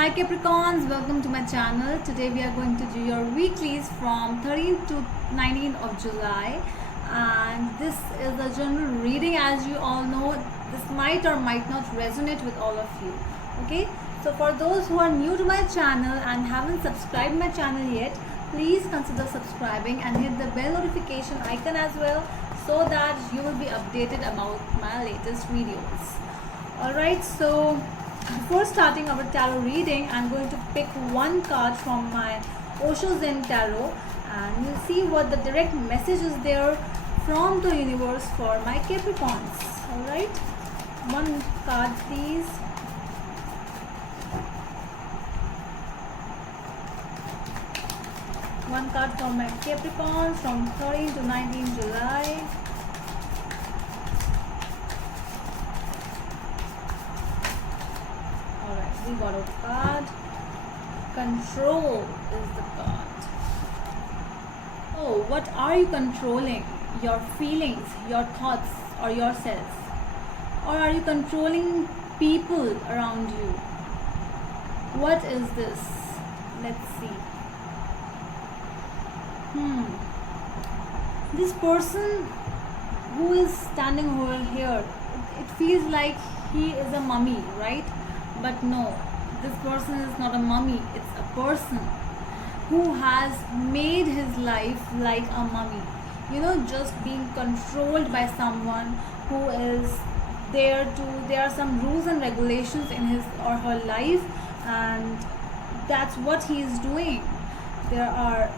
Hi Capricorns, welcome to my channel. Today we are going to do your weeklies from 13th to 19th of July, and this is a general reading. As you all know, this might or might not resonate with all of you. Okay, so for those who are new to my channel and haven't subscribed my channel yet, please consider subscribing and hit the bell notification icon as well, so that you will be updated about my latest videos. Alright, so before starting our tarot reading, I'm going to pick one card from my Osho Zen Tarot, and we'll see what the direct message is there from the universe for my Capricorns. Alright, one card please. One card for my Capricorns from 13 to 19 July. We got a card. Control is the card. Oh, what are you controlling? Your feelings, your thoughts, or yourself? Or are you controlling people around you? What is this? Let's see. This person who is standing over here, it feels like he is a mummy, right? But no, this person is not a mummy. It's a person who has made his life like a mummy. You know, just being controlled by someone who is there are some rules and regulations in his or her life, and that's what he is doing. There are,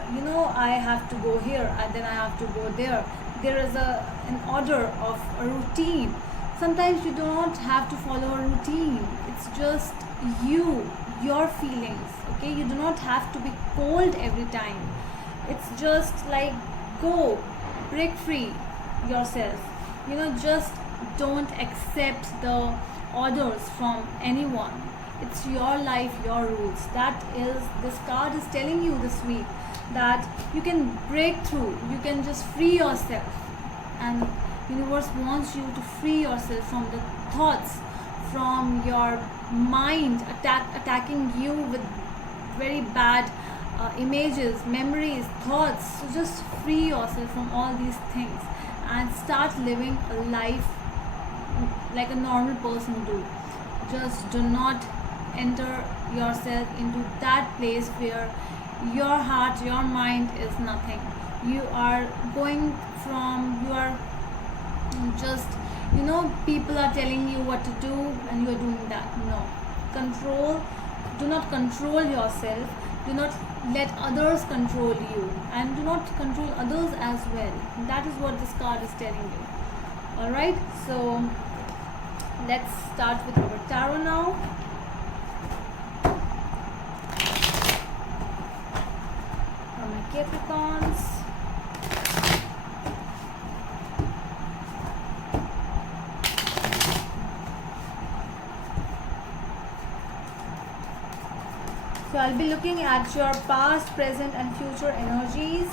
I have to go here and then I have to go there. There is an order of a routine. Sometimes you do not have to follow a routine. It's just your feelings, okay? You do not have to be cold every time. It's just like, go, break free yourself. Just don't accept the orders from anyone. It's your life, your rules. This card is telling you this week that you can break through, you can just free yourself, and universe wants you to free yourself from the thoughts, from your mind attacking you with very bad images, memories, thoughts. So just free yourself from all these things and start living a life like a normal person do. Just do not enter yourself into that place where your heart, your mind is nothing. You are just, people are telling you what to do and you're doing that. No. Do not control yourself. Do not let others control you, and do not control others as well. That is what this card is telling you. Alright, so let's start with our tarot now. For my Capricorns. So I'll be looking at your past, present and future energies.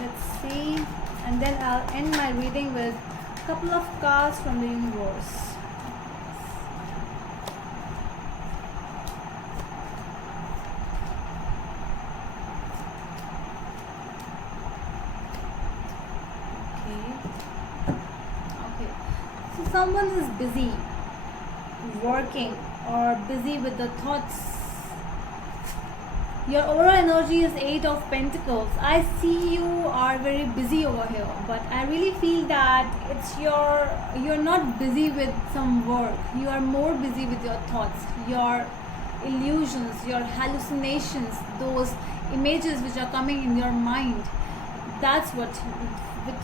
Let's see. And then I'll end my reading with a couple of cards from the universe. Okay. So someone is busy working or busy with the thoughts. Your aura energy is 8 of Pentacles. I see you are very busy over here, but I really feel that you're not busy with some work. You are more busy with your thoughts, your illusions, your hallucinations, those images which are coming in your mind. That's with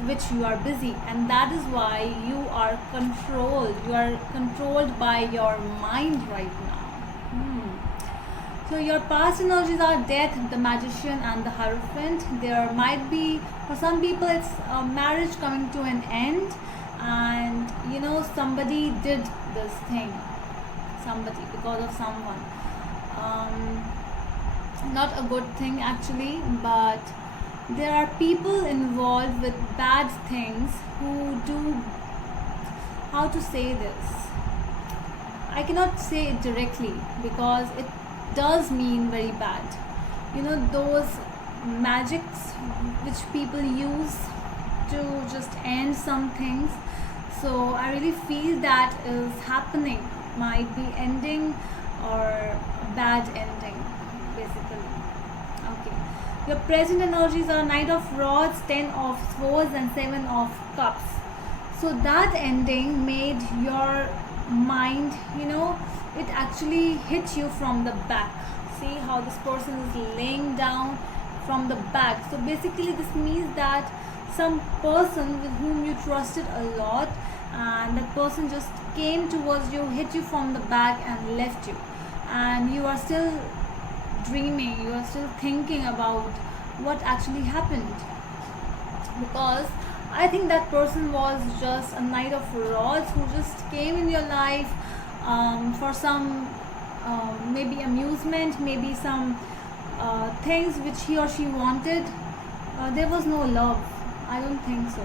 which you are busy, and that is why you are controlled. You are controlled by your mind right now. So your past energies are Death, the Magician and the Hierophant. There might be, for some people, it's a marriage coming to an end, and somebody did this thing. Because of someone. Not a good thing actually, but there are people involved with bad things who do, how to say this, I cannot say it directly because does mean very bad. You know, those magics which people use to just end some things. So I really feel that is happening, might be ending or a bad ending, basically. Okay. Your present energies are Knight of Rods, 10 of Swords, and 7 of Cups. So that ending made your mind, you know, it actually hit you from the back. See how this person is laying down from the back. So basically this means that some person with whom you trusted a lot, and that person just came towards you, hit you from the back and left you, and you are still dreaming, you are still thinking about what actually happened. Because I think that person was just a Knight of Rods who just came in your life for some maybe amusement, maybe some things which he or she wanted. There was no love. I don't think so.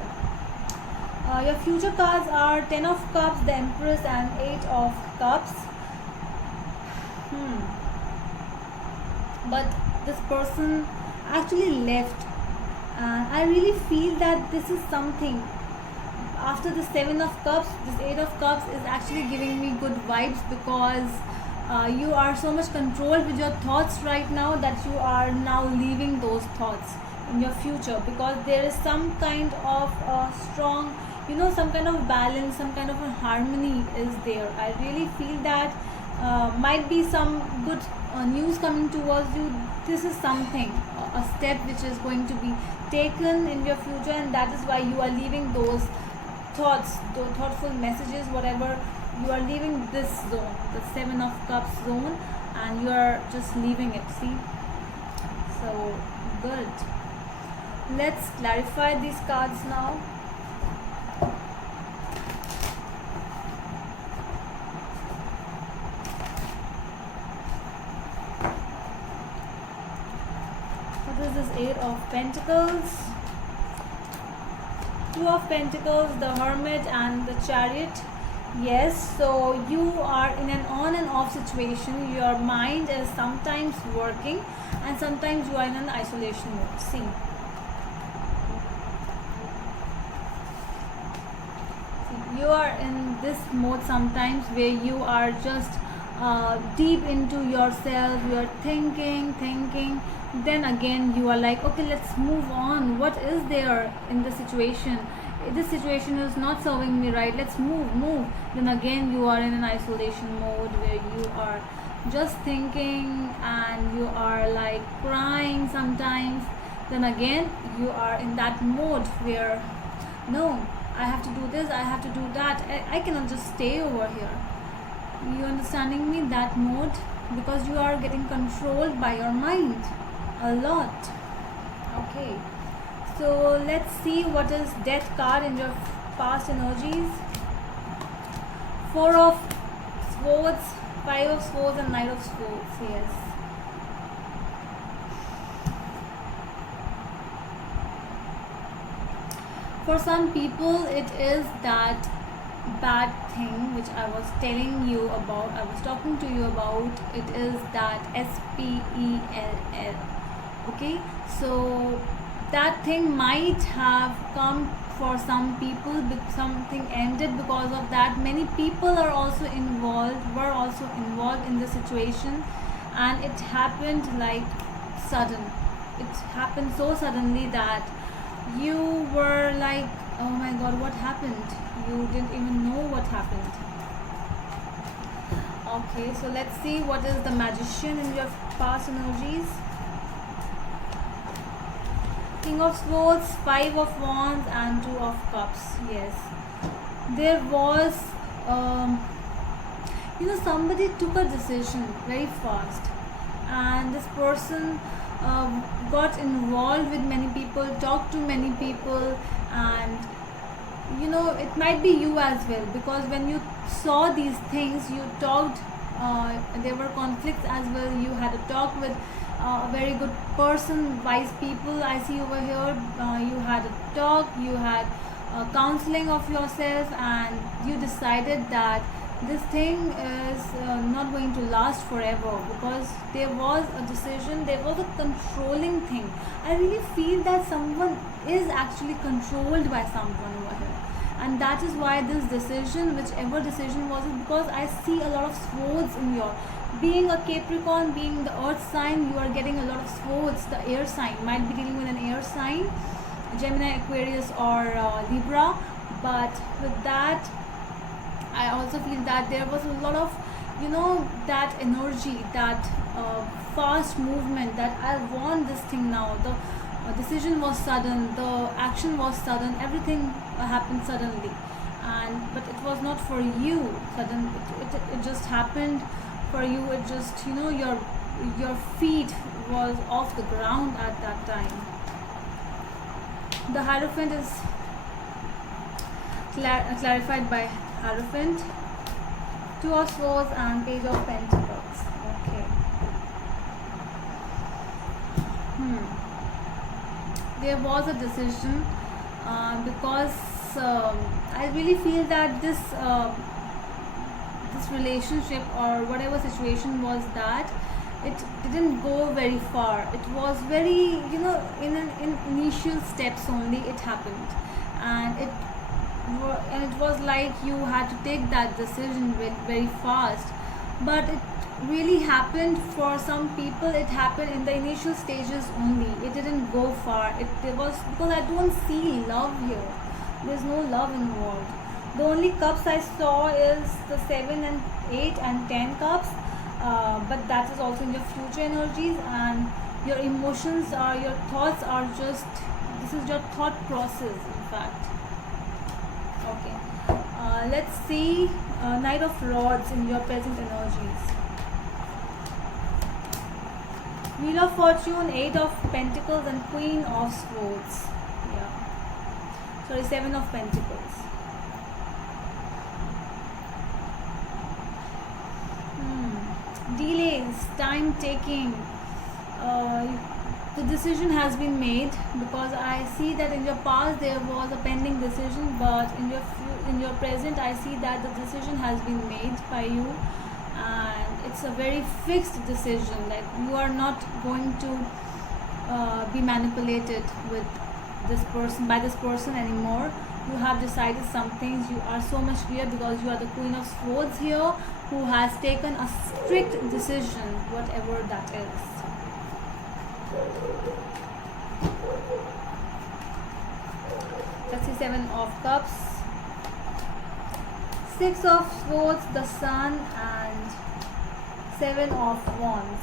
Your future cards are 10 of Cups, the Empress, and 8 of Cups. But this person actually left, and I really feel that this is something. After the 7 of Cups, this 8 of Cups is actually giving me good vibes, because you are so much controlled with your thoughts right now that you are now leaving those thoughts in your future, because there is some kind of strong, you know, some kind of balance, some kind of a harmony is there. I really feel that might be some good news coming towards you. This is something, a step which is going to be taken in your future, and that is why you are leaving those thoughts, those thoughtful messages, whatever. You are leaving this zone, the 7 of Cups zone, and you are just leaving it. See, so good. Let's clarify these cards now. What is this 8 of Pentacles? 2 of Pentacles, the Hermit, and the Chariot. Yes, so you are in an on and off situation. Your mind is sometimes working, and sometimes you are in an isolation mode. See, you are in this mode sometimes where you are just deep into yourself. You are thinking, then again you are like, okay, let's move on. What is there in the situation? This situation is not serving me right, let's move. Then again you are in an isolation mode where you are just thinking, and you are like crying sometimes. Then again you are in that mode where, no, I have to do this, I have to do that, I cannot just stay over here. You understanding me? That mode, because you are getting controlled by your mind a lot. Okay, so let's see what is Death card in your past energies. 4 of Swords, 5 of Swords, and 9 of Swords. Yes. For some people, it is that bad thing which I was telling you about, I was talking to you about. It is that SPELL. Okay, so that thing might have come for some people, something ended because of that. Many people are also involved, were also involved in the situation, and it happened like sudden. It happened so suddenly that you were like, oh my god, what happened? You didn't even know what happened. Okay, so let's see what is the Magician in your past energies. King of Swords, 5 of Wands, and 2 of Cups. Yes, there was somebody took a decision very fast, and this person got involved with many people, talked to many people, and it might be you as well, because when you saw these things, you talked, there were conflicts as well. You had a talk with a very good person, wise people I see over here. You had a talk, you had counseling of yourself, and you decided that this thing is not going to last forever, because there was a decision, there was a controlling thing. I really feel that someone is actually controlled by someone over here, and that is why this decision, whichever decision was it, because I see a lot of swords in your, being a Capricorn, being the earth sign, you are getting a lot of swords. The air sign might be dealing with an air sign, Gemini, Aquarius, or Libra. But with that, I also feel that there was a lot of, that energy, that fast movement, that I want this thing now. The decision was sudden, the action was sudden, everything happened suddenly. And but it was not for you sudden, it just happened for you. It just, your feet was off the ground at that time. The Hierophant is clarified by Hierophant, Two of Swords and Page of Pentacles. Okay. There was a decision, because I really feel that this relationship or whatever situation was, that it didn't go very far. It was very, in initial steps only it happened, and it was like you had to take that decision very fast. But it really happened for some people, it happened in the initial stages only, it didn't go far. It was because I don't see love here, there's no love involved. The only cups I saw is the 7 and 8 and 10 cups, but that is also in your future energies, and your emotions are, your thoughts are just, this is your thought process in fact. Okay, let's see Knight of Rods in your present energies. Wheel of Fortune, 8 of Pentacles and Queen of Swords. Yeah, sorry, 7 of Pentacles. Delays, time taking. The decision has been made, because I see that in your past there was a pending decision, but in your present I see that the decision has been made by you, and it's a very fixed decision. Like, you are not going to be manipulated with this person, by this person anymore. You have decided some things, you are so much clear, because you are the Queen of Swords here, who has taken a strict decision, whatever that is. Let's see, 7 of Cups, 6 of Swords, the Sun, and 7 of Wands.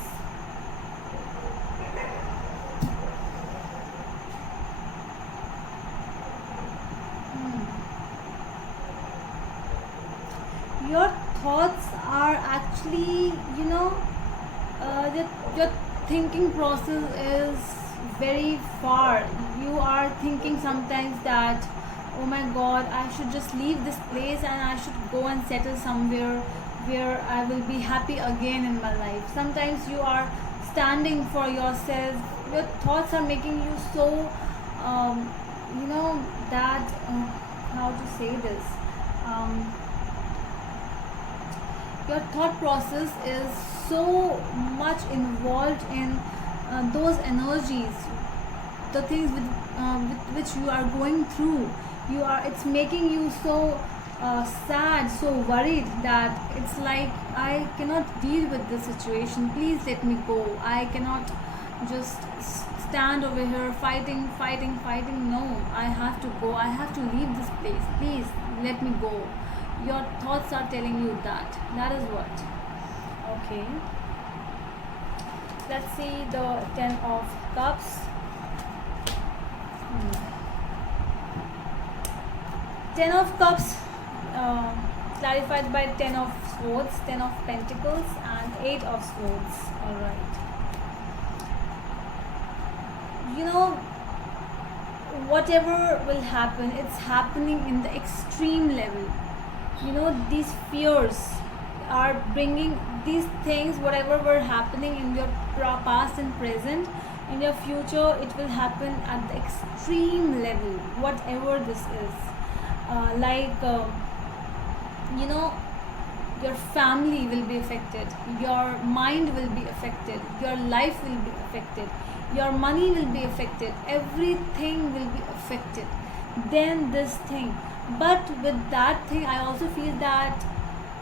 Your thoughts are actually, your thinking process is very far. You are thinking sometimes that, oh my god, I should just leave this place and I should go and settle somewhere where I will be happy again in my life. Sometimes you are standing for yourself. Your thoughts are making you so, that, how to say this, your thought process is so much involved in those energies, the things with which you are going through. It's making you so sad, so worried, that it's like, I cannot deal with this situation, please let me go. I cannot just stand over here fighting. No, I have to go, I have to leave this place, please let me go. Your thoughts are telling you that is what. Okay, let's see the 10 of Cups. 10 of Cups clarified by 10 of Swords, 10 of Pentacles, and 8 of Swords. Alright, whatever will happen, it's happening in the extreme level. These fears are bringing these things, whatever were happening in your past and present, in your future it will happen at the extreme level, whatever this is. your family will be affected, your mind will be affected, your life will be affected, your money will be affected, everything will be affected. Then this thing, but with that thing I also feel that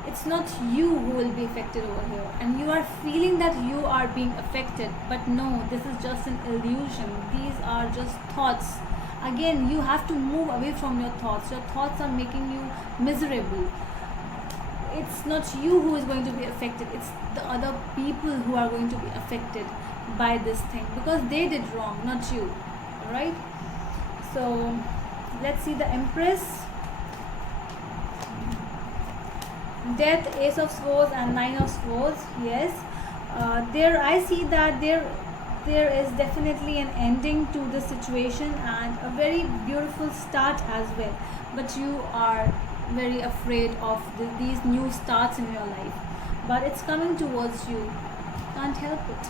it's not you who will be affected over here, and you are feeling that you are being affected, but no, this is just an illusion. These are just thoughts. Again, you have to move away from your thoughts. Your thoughts are making you miserable. It's not you who is going to be affected, it's the other people who are going to be affected by this thing, because they did wrong, not you. All right, so let's see the Empress. Death, Ace of Swords, and Nine of Swords. Yes, there I see that there is definitely an ending to the situation and a very beautiful start as well, but you are very afraid of these new starts in your life, but it's coming towards you. Can't help it.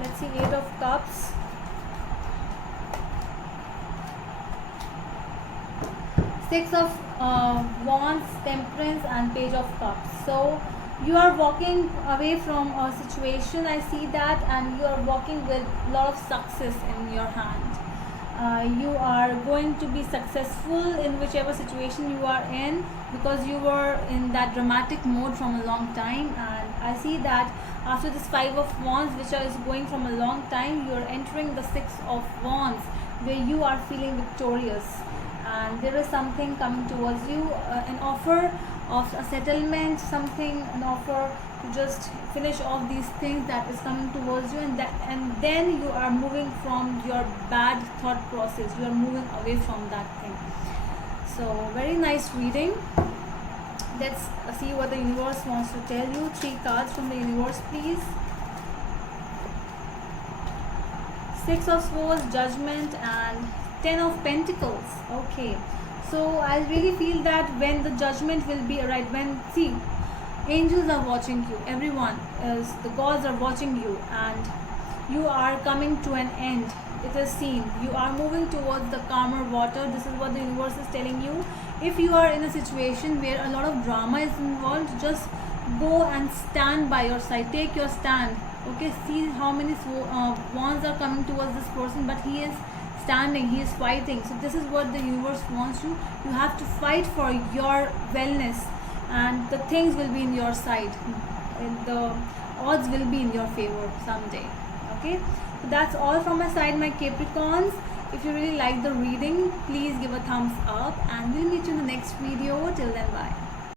Let's see, Eight of Cups. Six of Wands, Temperance, and Page of Cups. So you are walking away from a situation, I see that, and you are walking with a lot of success in your hand. You are going to be successful in whichever situation you are in, because you were in that dramatic mode from a long time, and I see that after this Five of Wands, which is going from a long time, you are entering the Six of Wands, where you are feeling victorious, and there is something coming towards you, an offer of a settlement, something, an offer to just finish off these things that is coming towards you, and then you are moving from your bad thought process, you are moving away from that thing. So very nice reading. Let's see what the universe wants to tell you. 3 cards from the universe, please. Six of Swords, Judgment, and 10 of Pentacles. Okay, so I really feel that when the judgment will be right, when, see, angels are watching you, everyone is, the gods are watching you, and you are coming to an end. It is seen you are moving towards the calmer water. This is what the universe is telling you. If you are in a situation where a lot of drama is involved, just go and stand by your side, take your stand. Okay, see how many wands are coming towards this person, but he is standing, he is fighting. So this is what the universe wants you. You have to fight for your wellness, and the things will be in your side, and the odds will be in your favor someday. Okay, so that's all from my side, my Capricorns. If you really like the reading, please give a thumbs up, and we'll meet you in the next video. Till then, bye.